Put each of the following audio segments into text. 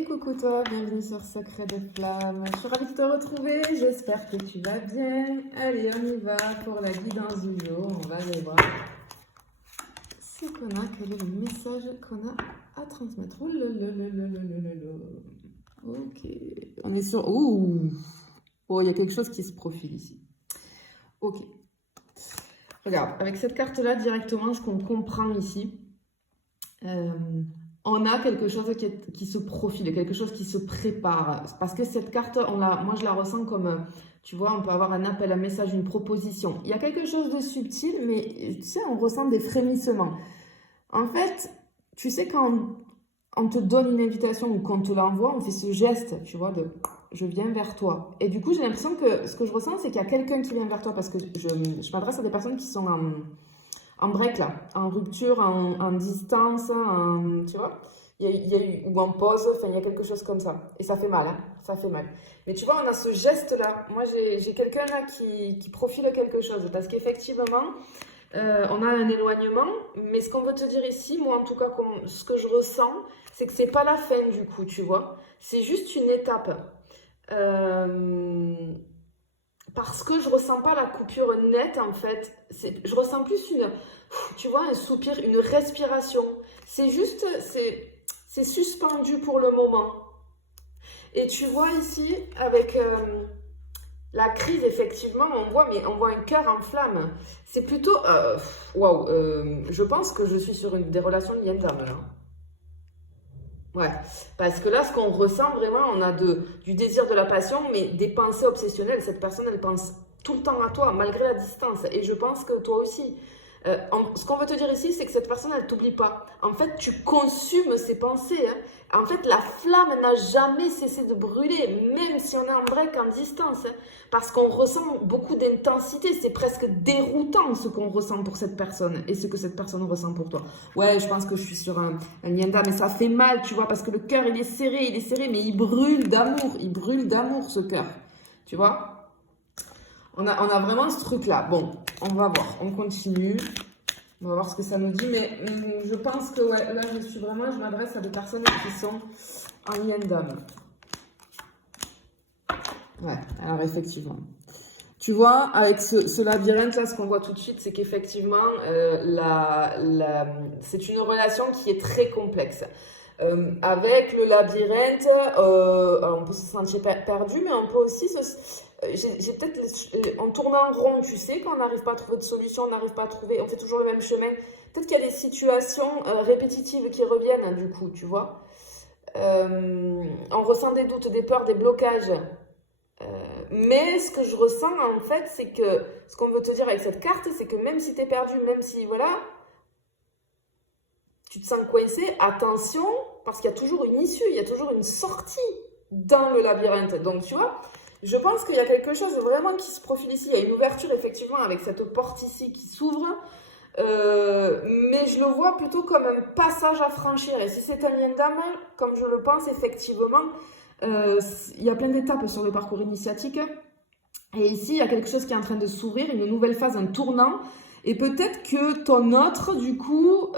Et coucou toi, bienvenue sur Secret de Flamme. Je suis ravie de te retrouver, j'espère que tu vas bien. Allez, on y va pour la guidance du jour. On va aller voir ce qu'on a, quel est le message qu'on a à transmettre. Ouh là là là là là là là. Ok, on est sur... Ouh. Oh, il y a quelque chose qui se profile ici. Ok. Regarde, avec cette carte-là, directement, ce qu'on comprend ici, on a quelque chose qui se profile, quelque chose qui se prépare. Parce que cette carte, moi je la ressens comme, tu vois, on peut avoir un appel, un message, une proposition. Il y a quelque chose de subtil, mais tu sais, on ressent des frémissements. En fait, tu sais, quand on te donne une invitation ou qu'on te l'envoie, on fait ce geste, tu vois, de je viens vers toi. Et du coup, j'ai l'impression que ce que je ressens, c'est qu'il y a quelqu'un qui vient vers toi parce que je m'adresse à des personnes qui sont en break là, en rupture, en distance, tu vois, il y a eu, ou en pause, enfin il y a quelque chose comme ça. Et ça fait mal, hein, ça fait mal. Mais tu vois, on a ce geste-là. Moi, j'ai quelqu'un là qui profile quelque chose parce qu'effectivement, on a un éloignement. Mais ce qu'on veut te dire ici, moi en tout cas, ce que je ressens, c'est que c'est pas la fin du coup, tu vois. C'est juste une étape. Parce que je ressens pas la coupure nette en fait. Je ressens plus tu vois, un soupir, une respiration. C'est juste, c'est suspendu pour le moment. Et tu vois ici, avec la crise, effectivement, on voit un cœur en flamme. C'est plutôt, waouh, je pense que je suis sur des relations de yin là. Ouais, parce que là, ce qu'on ressent vraiment, on a du désir, de la passion, mais des pensées obsessionnelles. Cette personne, elle pense tout le temps à toi, malgré la distance. Et je pense que toi aussi. Ce qu'on veut te dire ici, c'est que cette personne, elle t'oublie pas. En fait, tu consumes ses pensées. Hein. En fait, la flamme n'a jamais cessé de brûler, même si on est en break, en distance. Hein, parce qu'on ressent beaucoup d'intensité. C'est presque déroutant ce qu'on ressent pour cette personne et ce que cette personne ressent pour toi. Ouais, je pense que je suis sur un Nyanda, mais ça fait mal, tu vois, parce que le cœur, il est serré, mais il brûle d'amour, ce cœur. Tu vois? On a vraiment ce truc-là. Bon, on va voir, on continue. On va voir ce que ça nous dit, mais je pense que ouais, là, je m'adresse à des personnes qui sont en Yendam. Ouais, alors effectivement. Tu vois, avec ce labyrinthe-là, ce qu'on voit tout de suite, c'est qu'effectivement, c'est une relation qui est très complexe. Avec le labyrinthe, on peut se sentir perdu, mais on peut aussi j'ai peut-être, en tournant en rond, tu sais, quand on n'arrive pas à trouver de solution, on n'arrive pas à trouver, on fait toujours le même chemin. Peut-être qu'il y a des situations répétitives qui reviennent, du coup, tu vois. On ressent des doutes, des peurs, des blocages. Mais ce que je ressens, en fait, c'est que ce qu'on veut te dire avec cette carte, c'est que même si tu es perdu, même si, voilà, tu te sens coincé, attention, parce qu'il y a toujours une issue, il y a toujours une sortie dans le labyrinthe. Donc, tu vois, je pense qu'il y a quelque chose vraiment qui se profile ici. Il y a une ouverture, effectivement, avec cette porte ici qui s'ouvre. Mais je le vois plutôt comme un passage à franchir. Et si c'est un lien d'âme, comme je le pense, effectivement, il y a plein d'étapes sur le parcours initiatique. Et ici, il y a quelque chose qui est en train de s'ouvrir, une nouvelle phase, un tournant. Et peut-être que ton autre, du coup,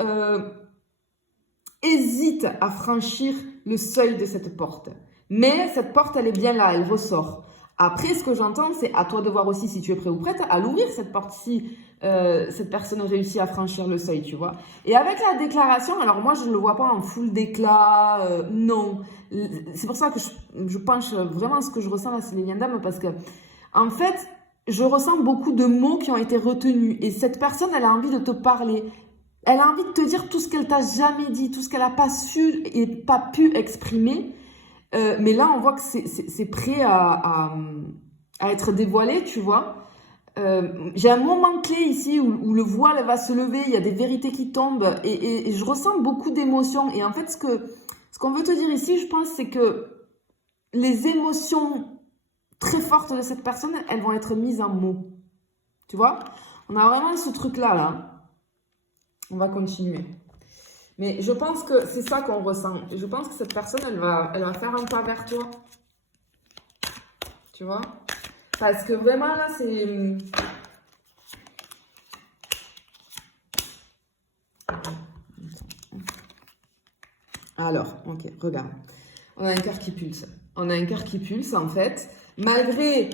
hésite à franchir le seuil de cette porte. Mais cette porte, elle est bien là, elle ressort. Après, ce que j'entends, c'est à toi de voir aussi si tu es prêt ou prête à l'ouvrir, cette porte si cette personne réussit à franchir le seuil, tu vois. Et avec la déclaration, alors moi, je ne le vois pas en full d'éclat, non. C'est pour ça que je penche vraiment ce que je ressens là, c'est les liens d'âme, parce que, en fait, je ressens beaucoup de mots qui ont été retenus. Et cette personne, elle a envie de te parler. Elle a envie de te dire tout ce qu'elle t'a jamais dit, tout ce qu'elle n'a pas su et pas pu exprimer. Mais là, on voit que c'est prêt à être dévoilé, tu vois. J'ai un moment clé ici où le voile va se lever, il y a des vérités qui tombent et je ressens beaucoup d'émotions. Et en fait, ce qu'on veut te dire ici, je pense, c'est que les émotions très fortes de cette personne, elles vont être mises en mots. Tu vois? On a vraiment ce truc-là, là. On va continuer. Mais je pense que c'est ça qu'on ressent. Et je pense que cette personne, elle va faire un pas vers toi. Tu vois? Parce que vraiment, là, c'est... Alors, ok, regarde. On a un cœur qui pulse. On a un cœur qui pulse, en fait. Malgré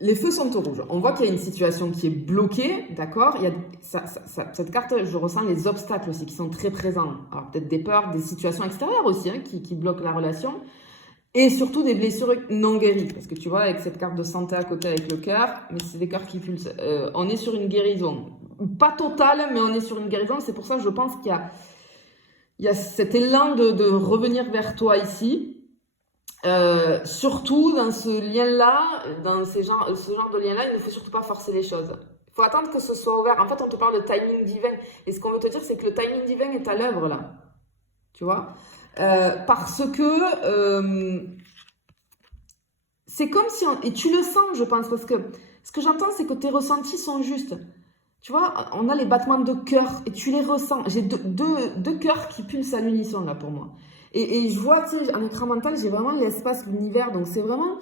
les feux sont au rouge. On voit qu'il y a une situation qui est bloquée, d'accord. Cette carte, je ressens les obstacles aussi qui sont très présents. Alors peut-être des peurs, des situations extérieures aussi hein, qui bloquent la relation. Et surtout des blessures non guéries. Parce que tu vois, avec cette carte de santé à côté avec le cœur, mais c'est des cœurs qui pulsent. On est sur une guérison. Pas totale, mais on est sur une guérison. C'est pour ça que je pense qu'il y a cet élan de revenir vers toi ici. Surtout dans ce lien-là, dans ce genre de lien-là, il ne faut surtout pas forcer les choses. Il faut attendre que ce soit ouvert. En fait, on te parle de timing divin. Et ce qu'on veut te dire, c'est que le timing divin est à l'œuvre là. Tu vois parce que c'est comme si... et tu le sens, je pense, parce que ce que j'entends, c'est que tes ressentis sont justes. Tu vois, on a les battements de cœur et tu les ressens. J'ai deux cœurs qui pulsent à l'unisson là pour moi. Et je vois, tu sais, en écran mental, j'ai vraiment l'espace, l'univers. Donc c'est vraiment...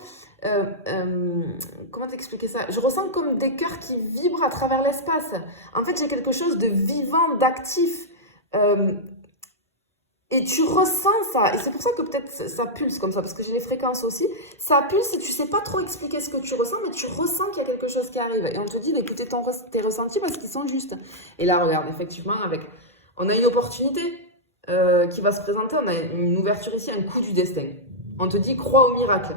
comment t'expliquer ça? Je ressens comme des cœurs qui vibrent à travers l'espace. En fait, j'ai quelque chose de vivant, d'actif. Et tu ressens ça. Et c'est pour ça que peut-être ça pulse comme ça, parce que j'ai les fréquences aussi. Ça pulse et tu sais pas trop expliquer ce que tu ressens, mais tu ressens qu'il y a quelque chose qui arrive. Et on te dit d'écouter tes ressentis parce qu'ils sont justes. Et là, regarde, effectivement, on a une opportunité qui va se présenter. On a une ouverture ici, un coup du destin. On te dit, crois au miracle.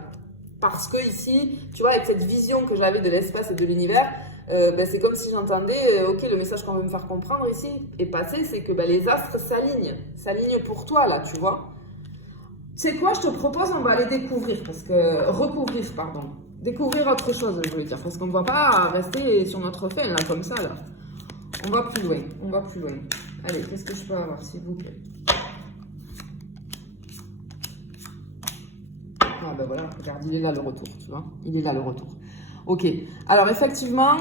Parce que ici, tu vois, avec cette vision que j'avais de l'espace et de l'univers, c'est comme si j'entendais, ok, le message qu'on veut me faire comprendre ici et passer, c'est que les astres s'alignent pour toi, là, tu vois. Tu sais quoi, je te propose, on va aller découvrir autre chose, je veux dire, parce qu'on ne va pas rester sur notre fin, là, comme ça, là. On va plus loin. Allez, qu'est-ce que je peux avoir, s'il vous plaît? Ah ben voilà, regarde, il est là le retour, tu vois. Il est là le retour. Ok, alors effectivement,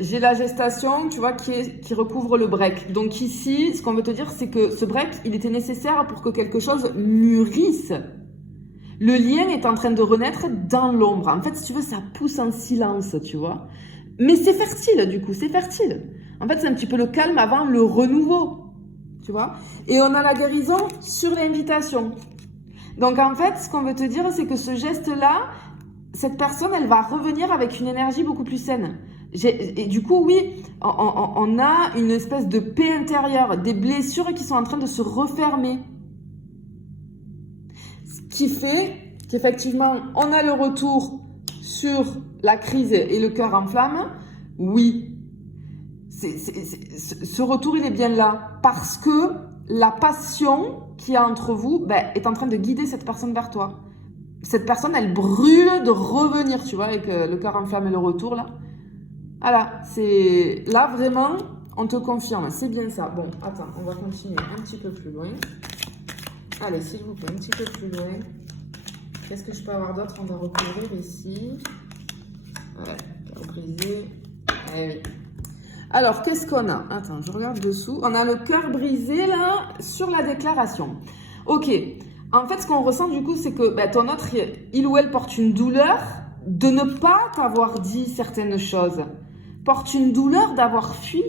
j'ai la gestation, tu vois, qui recouvre le break. Donc ici, ce qu'on veut te dire, c'est que ce break, il était nécessaire pour que quelque chose mûrisse. Le lien est en train de renaître dans l'ombre. En fait, si tu veux, ça pousse en silence, tu vois. Mais c'est fertile, du coup, c'est fertile. En fait, c'est un petit peu le calme avant le renouveau, tu vois. Et on a la guérison sur l'invitation. Donc en fait, ce qu'on veut te dire, c'est que ce geste-là, cette personne, elle va revenir avec une énergie beaucoup plus saine. Et du coup, oui, on a une espèce de paix intérieure, des blessures qui sont en train de se refermer. Ce qui fait qu'effectivement, on a le retour sur la crise et le cœur en flamme. Oui, ce retour, il est bien là parce que la passion qu'il y a entre vous est en train de guider cette personne vers toi. Cette personne, elle brûle de revenir, tu vois, avec le cœur en flamme et le retour, là. Voilà, c'est... Là, vraiment, on te confirme, c'est bien ça. Bon, attends, on va continuer un petit peu plus loin. Allez, s'il vous plaît, un petit peu plus loin. Qu'est-ce que je peux avoir d'autre? On va recouvrir ici. Ouais, briser. Eh oui. Alors, qu'est-ce qu'on a? Attends, je regarde dessous. On a le cœur brisé, là, sur la déclaration. Ok. En fait, ce qu'on ressent, du coup, c'est que ton autre, il ou elle porte une douleur de ne pas t'avoir dit certaines choses. Porte une douleur d'avoir fui.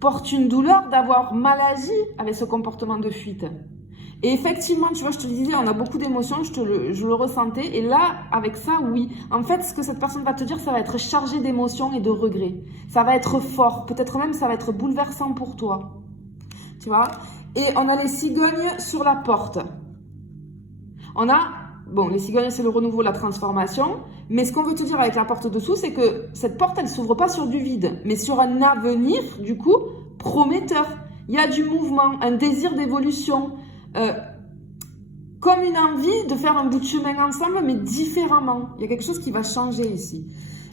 Porte une douleur d'avoir mal agi avec ce comportement de fuite. Et effectivement, tu vois, je te disais, on a beaucoup d'émotions, je le ressentais. Et là, avec ça, oui. En fait, ce que cette personne va te dire, ça va être chargé d'émotions et de regrets. Ça va être fort. Peut-être même, ça va être bouleversant pour toi. Tu vois? Et on a les cigognes sur la porte. On a, les cigognes, c'est le renouveau, la transformation. Mais ce qu'on veut te dire avec la porte dessous, c'est que cette porte, elle ne s'ouvre pas sur du vide, mais sur un avenir, du coup, prometteur. Il y a du mouvement, un désir d'évolution, comme une envie de faire un bout de chemin ensemble, mais différemment. Il y a quelque chose qui va changer ici.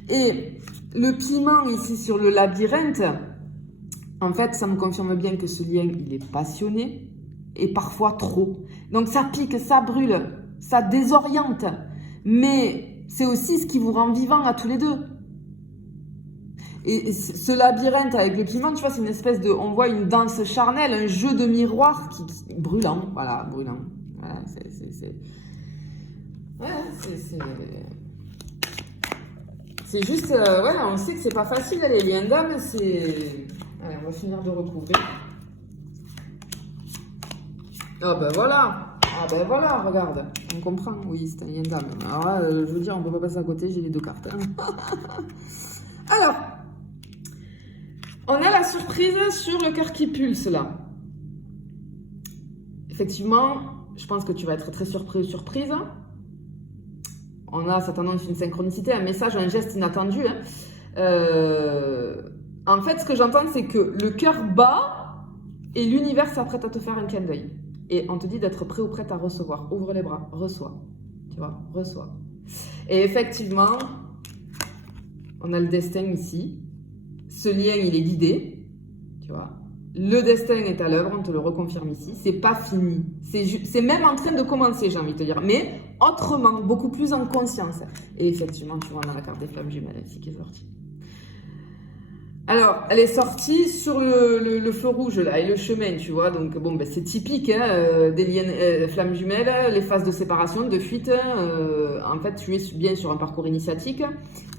Et le piment ici sur le labyrinthe, en fait, ça me confirme bien que ce lien, il est passionné et parfois trop. Donc ça pique, ça brûle, ça désoriente. Mais c'est aussi ce qui vous rend vivant à tous les deux. Et ce labyrinthe avec le piment, tu vois, c'est une espèce de... On voit une danse charnelle, un jeu de miroir qui brûlant. Voilà, brûlant. Voilà, c'est juste... voilà, on sait que c'est pas facile, les liens d'âme, c'est... Allez, on va finir de recouvrir. Ah ben voilà. Ah ben voilà, regarde, on comprend, oui, c'est un lien d'âme. Alors là, je veux dire, on peut pas passer à côté, j'ai les 2 cartes. Alors, on a la surprise sur le cœur qui pulse, là. Effectivement, je pense que tu vas être très surprise. On a, ça t'annonce une synchronicité, un message, un geste inattendu. En fait, ce que j'entends, c'est que le cœur bat et l'univers s'apprête à te faire un clin d'œil. Et on te dit d'être prêt ou prête à recevoir. Ouvre les bras, reçois. Tu vois, reçois. Et effectivement, on a le destin ici. Ce lien, il est guidé. Tu vois. Le destin est à l'œuvre, on te le reconfirme ici. C'est pas fini. C'est même en train de commencer, j'ai envie de te dire. Mais autrement, beaucoup plus en conscience. Et effectivement, tu vois, on a la carte des flammes jumelles ici qui est sortie. Alors, elle est sortie sur le feu rouge là et le chemin, tu vois. Donc, bon, ben, c'est typique hein, des liens flammes jumelles, les phases de séparation, de fuite. En fait, tu es bien sur un parcours initiatique.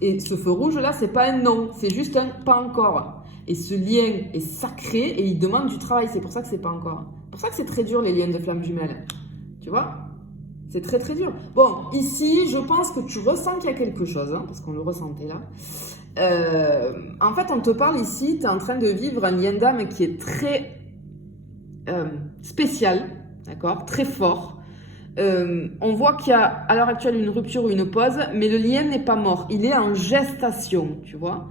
Et ce feu rouge là, c'est pas un non, c'est juste un pas encore. Et ce lien est sacré et il demande du travail. C'est pour ça que c'est pas encore. C'est pour ça que c'est très dur les liens de flammes jumelles. Tu vois? C'est très très dur. Bon, ici, je pense que tu ressens qu'il y a quelque chose, hein, parce qu'on le ressentait là. En fait, on te parle ici, tu es en train de vivre un lien d'âme qui est très spécial, d'accord, très fort. On voit qu'il y a à l'heure actuelle une rupture ou une pause, mais le lien n'est pas mort, il est en gestation, tu vois.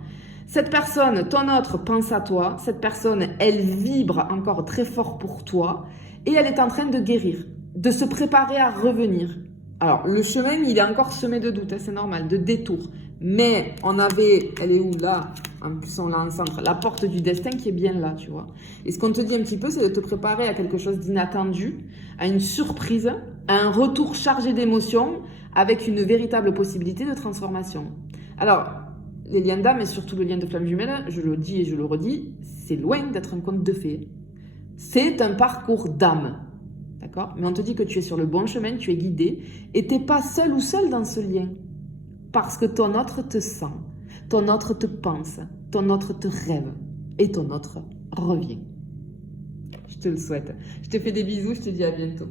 Cette personne, ton autre, pense à toi, cette personne, elle vibre encore très fort pour toi, et elle est en train de guérir, de se préparer à revenir. Alors, le chemin, il est encore semé de doutes, hein, c'est normal, de détours. Mais on avait, elle est où là? En plus, on l'a en centre, la porte du destin qui est bien là, tu vois. Et ce qu'on te dit un petit peu, c'est de te préparer à quelque chose d'inattendu, à une surprise, à un retour chargé d'émotions, avec une véritable possibilité de transformation. Alors, les liens d'âme et surtout le lien de flamme jumelle, je le dis et je le redis, c'est loin d'être un conte de fées. C'est un parcours d'âme. D'accord? Mais on te dit que tu es sur le bon chemin, tu es guidé, et tu n'es pas seul ou seul dans ce lien. Parce que ton autre te sent, ton autre te pense, ton autre te rêve, et ton autre revient. Je te le souhaite. Je te fais des bisous, je te dis à bientôt.